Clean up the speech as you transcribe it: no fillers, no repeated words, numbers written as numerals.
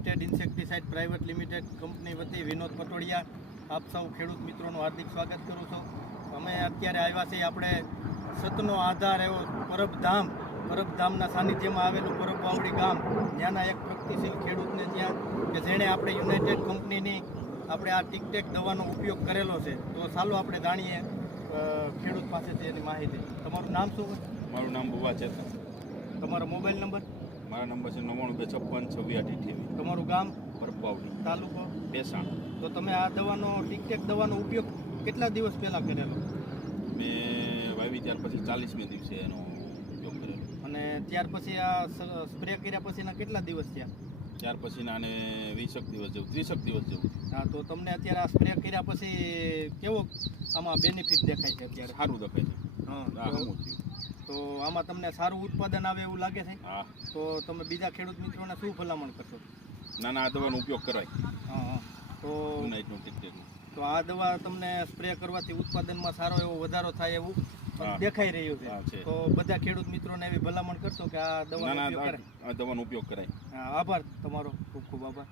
United insecticide private limited company વતી વિનોદ પટોડિયા આપ સૌ ખેડૂત મિત્રોનું હાર્દિક સ્વાગત કરું છું. અમે અત્યારે આવ્યા છીએ આપણે સતનો આધાર એવો પરબધામના સાનિધ્યમાં આવેલું પરબવાવડી ગામ, ત્યાંના એક પ્રગતિશીલ ખેડૂતને ત્યાં કે જેણે આપણે યુનાઇટેડ કંપનીની આપણે આ ટીકટેક દવાનો ઉપયોગ કરેલો છે. તો ચાલો આપણે જાણીએ ખેડૂત પાસેથી એની માહિતી. તમારું નામ શું? મારું નામ બુવા ચેતન. તમારો મોબાઈલ નંબર? મારા નંબર છે 9926562828. તમારું ગામ? પરબવાવડી, તાલુકો? ભેસાણ. તો તમે આ ટીકટેક દવાનો ઉપયોગ કેટલા દિવસ પહેલાં કરેલો? મેં વાવી ત્યાર પછી 40મે દિવસે એનો ઉપયોગ કરેલો. અને ત્યાર પછી આ સ્પ્રે કર્યા પછીના કેટલા દિવસ થયા? ત્યાર પછીના આને 20 દિવસ જેવું, 30 દિવસ જેવું. હા, તો તમને અત્યારે આ સ્પ્રે કર્યા પછી કેવો આમાં બેનિફિટ દેખાય છે અત્યારે? સારું દેખાય છે. હા, સારું થયું. તો આમાં તમને સારું ઉત્પાદન આવે એવું લાગે છે? હા. તો તમે બીજા ખેડૂત મિત્રોને શું ભલામણ કરશો? નાના આ દવાનો ઉપયોગ કરાય. હા, તો યુનાઇટનું ટીકટેકનું. તો આ દવા તમને સ્પ્રે કરવાથી ઉત્પાદનમાં સારો એવો વધારો થાય એવું દેખાઈ રહ્યું છે. તો બધા ખેડૂત મિત્રોને એવી ભલામણ કરશો કે આ દવાનો ઉપયોગ કરે? આ દવાનો ઉપયોગ કરાય. આભાર તમારો, ખૂબ ખૂબ આભાર.